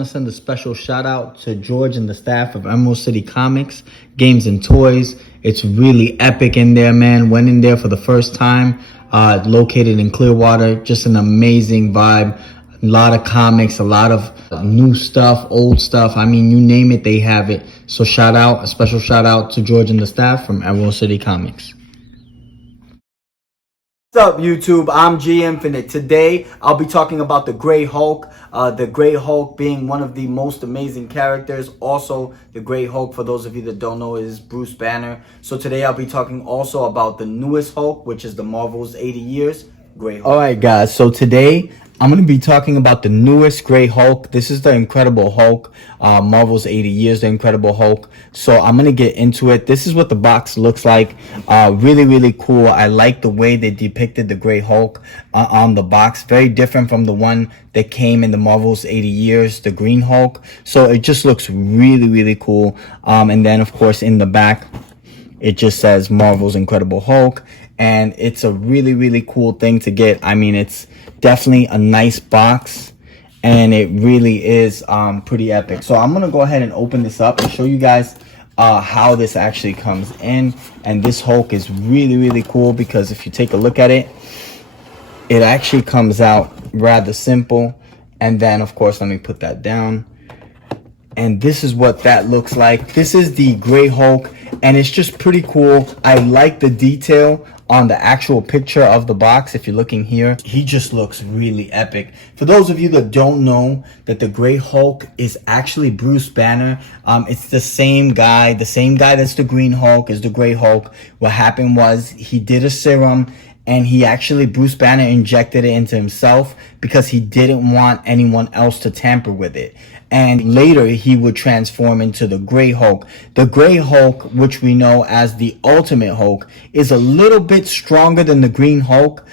want to send a special shout out to George and the staff of Emerald City Comics, Games and Toys. It's really epic in there, man. Went in there for the first time, located in Clearwater. Just an amazing vibe. A lot of comics, a lot of new stuff, old stuff. I mean, you name it, they have it. So a special shout out to George and the staff from Emerald City Comics. What's up, YouTube? I'm G Infinite. Today, I'll be talking about the Grey Hulk. The Grey Hulk being one of the most amazing characters. Also, the Grey Hulk, for those of you that don't know, is Bruce Banner. So today, I'll be talking also about the newest Hulk, which is the Marvel's 80 years, Grey Hulk. Alright guys, so today, I'm going to be talking about the newest Grey Hulk. This is the Incredible Hulk, Marvel's 80 years, the Incredible Hulk. So I'm going to get into it. This is what the box looks like. Really, really cool. I like the way they depicted the Grey Hulk on the box. Very different from the one that came in the Marvel's 80 years, the Green Hulk. So it just looks really, really cool. And then, of course, in the back, it just says Marvel's Incredible Hulk. And it's a really, really cool thing to get. I mean, it's definitely a nice box, and it really is pretty epic. So I'm gonna go ahead and open this up and show you guys how this actually comes in. And this Hulk is really, really cool because if you take a look at it, it actually comes out rather simple. And then, of course, let me put that down. And this is what that looks like. This is the Grey Hulk, and it's just pretty cool. I like the detail on the actual picture of the box. If you're looking here, he just looks really epic. For those of you that don't know, that the Grey Hulk is actually Bruce Banner. It's the same guy that's the Green Hulk is the Grey Hulk. What happened was he did a serum, and Bruce Banner injected it into himself because he didn't want anyone else to tamper with it. And later he would transform into the Grey Hulk. The Grey Hulk, which we know as the Ultimate Hulk, is a little bit stronger than the Green Hulk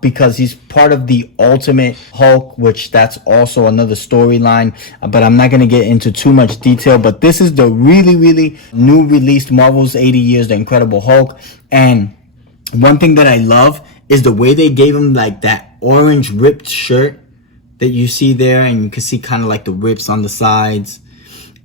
because he's part of the Ultimate Hulk, which that's also another storyline. But I'm not going to get into too much detail. But this is the really, really new released Marvel's 80 years, the Incredible Hulk. And one thing that I love is the way they gave him like that orange ripped shirt that you see there, and you can see kind of like the rips on the sides.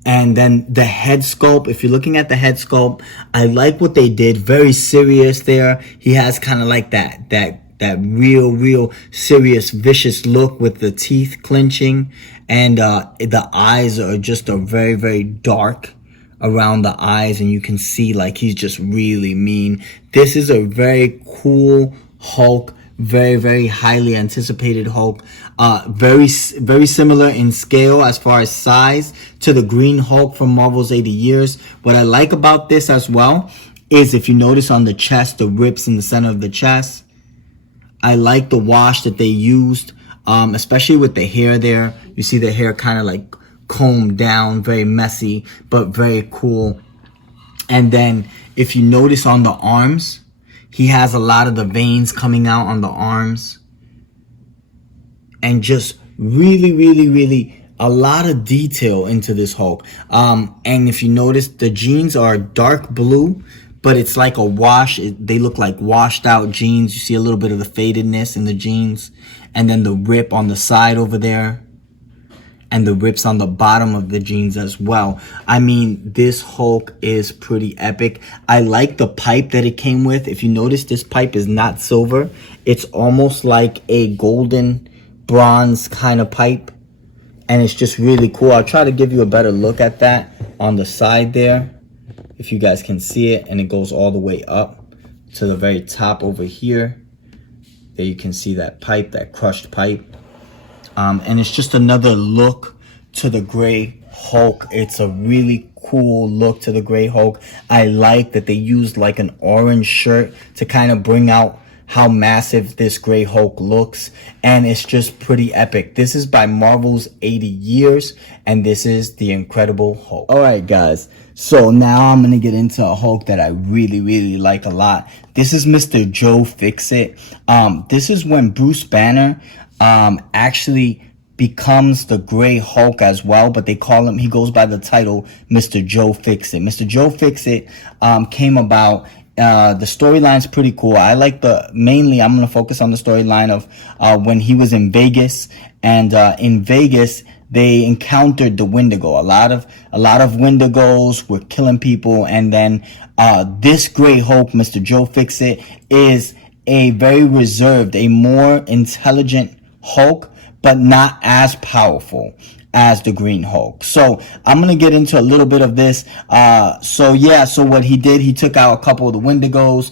And then the head sculpt, if you're looking at the head sculpt, I like what they did. Very serious there. He has kind of like that real serious vicious look with the teeth clenching, and the eyes are just a very dark around the eyes, and you can see like he's just really mean. This is a very cool Hulk, very highly anticipated Hulk. Very similar in scale as far as size to the Green Hulk from Marvel's 80 years. What I like about this as well is if you notice on the chest, the rips in the center of the chest, I like the wash that they used, especially with the hair there. You see the hair kind of like combed down, very messy, but very cool. And then if you notice on the arms, he has a lot of the veins coming out on the arms, and just really a lot of detail into this Hulk. And if you notice, the jeans are dark blue, but it's like a wash. They look like washed out jeans. You see a little bit of the fadedness in the jeans, and then the rip on the side over there, and the rips on the bottom of the jeans as well. I mean, this Hulk is pretty epic. I like the pipe that it came with. If you notice, this pipe is not silver. It's almost like a golden bronze kind of pipe. And it's just really cool. I'll try to give you a better look at that on the side there, if you guys can see it. And it goes all the way up to the very top over here. There you can see that pipe, that crushed pipe. And it's just another look to the Grey Hulk. It's a really cool look to the Grey Hulk. I like that they used like an orange shirt to kind of bring out how massive this Grey Hulk looks. And it's just pretty epic. This is by Marvel's 80 years, and this is the Incredible Hulk. Alright guys, so now I'm going to get into a Hulk that I really like a lot. This is Mr. Joe Fixit. This is when Bruce Banner actually becomes the Grey Hulk as well, but they call him, he goes by the title Mr. Joe Fixit. Mr. Joe Fixit came about The storyline's pretty cool. I like mainly I'm going to focus on the storyline of when he was in Vegas, and in Vegas they encountered the Wendigo. A lot of Wendigos were killing people, and then this Grey Hulk, Mr. Joe Fixit, is a very reserved, a more intelligent Hulk, but not as powerful as the Green Hulk. So I'm gonna get into a little bit of this. So what he did, he took out a couple of the Wendigos.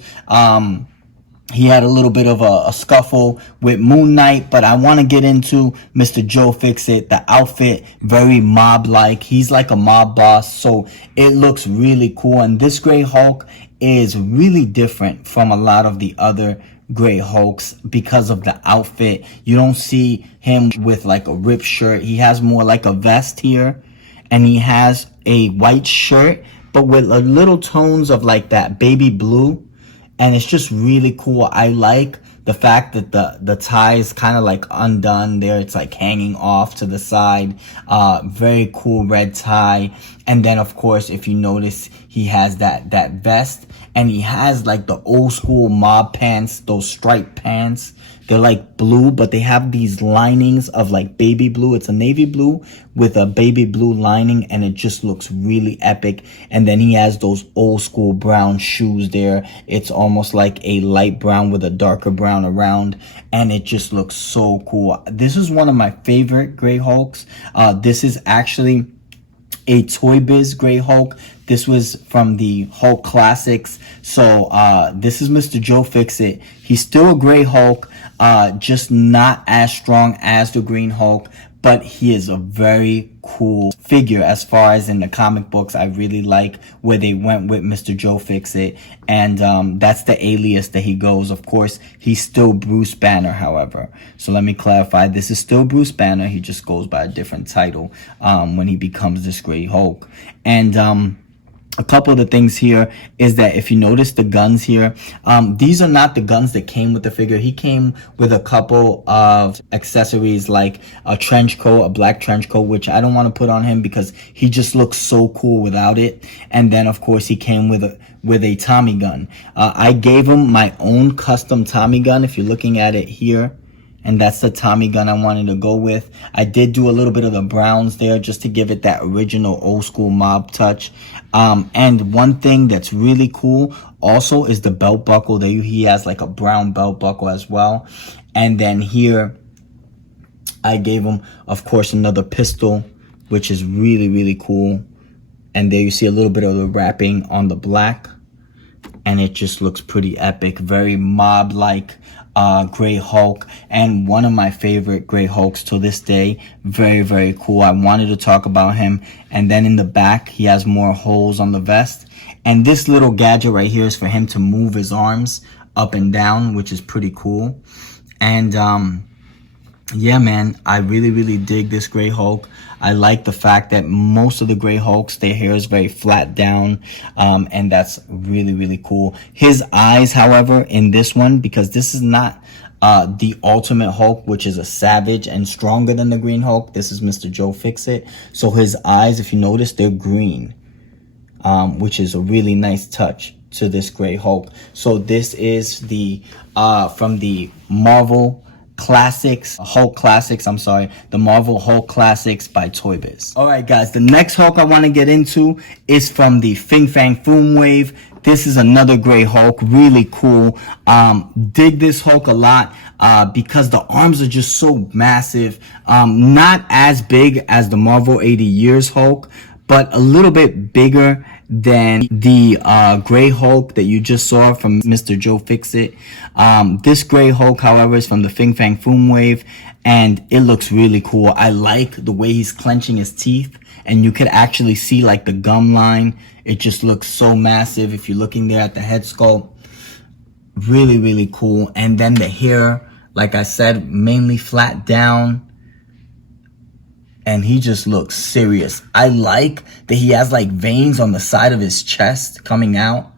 He had a little bit of a scuffle with Moon Knight, but I want to get into Mr. Joe Fixit. The outfit, very mob-like. He's like a mob boss, so it looks really cool. And this Grey Hulk is really different from a lot of the other Grey Hulks because of the outfit. You don't see him with like a ripped shirt. He has more like a vest here, and he has a white shirt, but with a little tones of like that baby blue. And it's just really cool. I like the fact that the tie is kind of like undone there. It's like hanging off to the side. Very cool red tie. And then of course, if you notice, he has that vest, and he has like the old school mob pants, those striped pants. They're like blue, but they have these linings of like baby blue. It's a navy blue with a baby blue lining, and it just looks really epic. And then he has those old school brown shoes there. It's almost like a light brown with a darker brown around, and it just looks so cool. This is one of my favorite Grey Hulks. This is actually a Toy Biz Grey Hulk. This was from the Hulk Classics. So this is Mr. Joe Fixit. He's still a Grey Hulk, just not as strong as the Green Hulk, but he is a very cool figure as far as in the comic books. I really like where they went with Mr. Joe Fixit, and that's the alias that he goes. Of course, he's still Bruce Banner, however. So let me clarify, this is still Bruce Banner. He just goes by a different title when he becomes this Grey Hulk. And a couple of the things here is that if you notice the guns here, these are not the guns that came with the figure. He came with a couple of accessories like a trench coat, a black trench coat, which I don't want to put on him because he just looks so cool without it. And then of course he came with a Tommy gun. I gave him my own custom Tommy gun, if you're looking at it here. And that's the Tommy gun I wanted to go with. I did do a little bit of the browns there just to give it that original old school mob touch. And one thing that's really cool also is the belt buckle. There he has like a brown belt buckle as well. And then here I gave him, of course, another pistol, which is really, really cool. And there you see a little bit of the wrapping on the black. And it just looks pretty epic. Very mob-like Grey Hulk, and one of my favorite Grey Hulks to this day. Very, very cool. I wanted to talk about him. And then in the back, he has more holes on the vest. And this little gadget right here is for him to move his arms up and down, which is pretty cool. And yeah, man, I really, really dig this Grey Hulk. I like the fact that most of the Grey Hulks, their hair is very flat down, and that's really, really cool. His eyes, however, in this one, because this is not the Ultimate Hulk, which is a savage and stronger than the Green Hulk. This is Mr. Joe Fixit. So his eyes, if you notice, they're green, which is a really nice touch to this Grey Hulk. So this is the from the Marvel Classics, Hulk Classics, the Marvel Hulk Classics by Toy Biz. Alright guys, the next Hulk I want to get into is from the Fang Foom wave. This is another Grey Hulk, really cool. Dig this Hulk a lot because the arms are just so massive. Not as big as the Marvel 80 Years Hulk, but a little bit bigger than the Grey Hulk that you just saw from Mr. Joe Fixit. This Grey Hulk, however, is from the Fang Foom wave, and it looks really cool. I like the way he's clenching his teeth, and you could actually see like the gum line. It just looks so massive if you're looking there at the head sculpt. Really, really cool. And then the hair, like I said, mainly flat down. And he just looks serious. I like that he has like veins on the side of his chest coming out.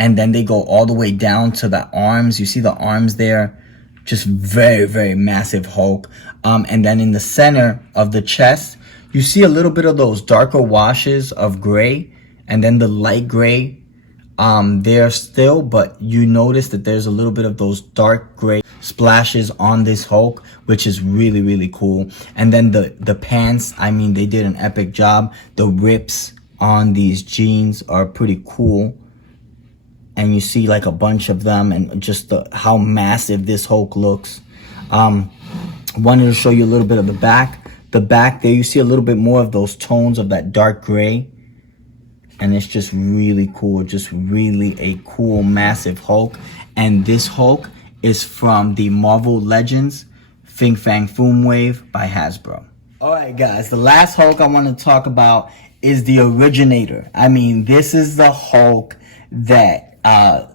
And then they go all the way down to the arms. You see the arms there. Just very, very massive Hulk. And then in the center of the chest, you see a little bit of those darker washes of gray. And then the light gray there still, but you notice that there's a little bit of those dark gray splashes on this Hulk, which is really, really cool. And then the pants, I mean, they did an epic job. The rips on these jeans are pretty cool. And you see like a bunch of them, and just how massive this Hulk looks. Wanted to show you a little bit of the back. The back there, you see a little bit more of those tones of that dark gray. And it's just really cool. Just really a cool, massive Hulk. And this Hulk is from the Marvel Legends Fang Foom Wave by Hasbro. Alright guys, the last Hulk I want to talk about is the originator. I mean, this is the Hulk that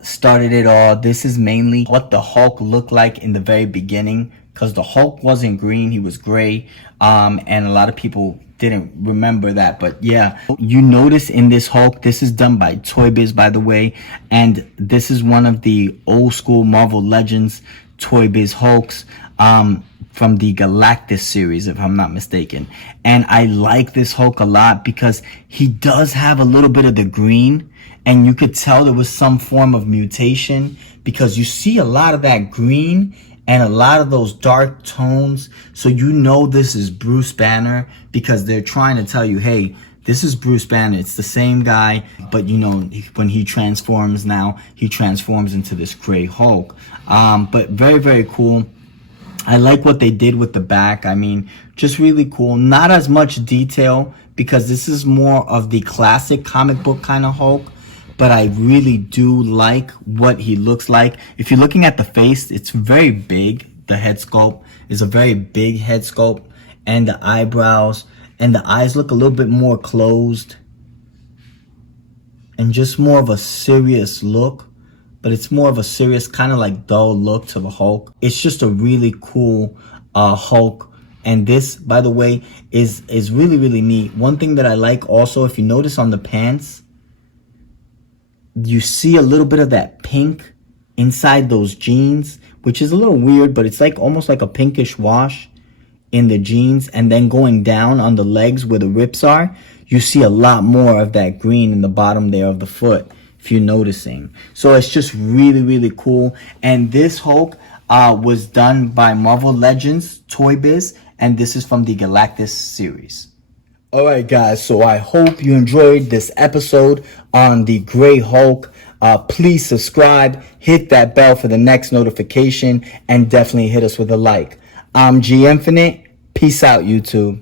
started it all. This is mainly what the Hulk looked like in the very beginning, because the Hulk wasn't green, he was gray, and a lot of people didn't remember that. But yeah, you notice in this Hulk, this is done by Toy Biz, by the way, and this is one of the old school Marvel Legends Toy Biz Hulks from the Galactus series, if I'm not mistaken. And I like this Hulk a lot because he does have a little bit of the green, and you could tell there was some form of mutation, because you see a lot of that green and a lot of those dark tones. So you know this is Bruce Banner, because they're trying to tell you, hey, this is Bruce Banner. It's the same guy, but you know, when he transforms now, he transforms into this gray Hulk. But very, very cool. I like what they did with the back. I mean, just really cool. Not as much detail, because this is more of the classic comic book kind of Hulk. But I really do like what he looks like. If you're looking at the face, it's very big. The head sculpt is a very big head sculpt. And the eyebrows and the eyes look a little bit more closed. And just more of a serious look. But it's more of a serious, kind of like dull look to the Hulk. It's just a really cool Hulk. And this, by the way, is really, really neat. One thing that I like also, if you notice on the pants, you see a little bit of that pink inside those jeans, which is a little weird, but it's like almost like a pinkish wash in the jeans. And then going down on the legs where the rips are, you see a lot more of that green in the bottom there of the foot, if you're noticing. So it's just really, really cool. And this Hulk was done by Marvel Legends Toy Biz, and this is from the Galactus series. Alright guys, so I hope you enjoyed this episode on the Gray Hulk. Please subscribe, hit that bell for the next notification, and definitely hit us with a like. I'm G Infinite. Peace out, YouTube.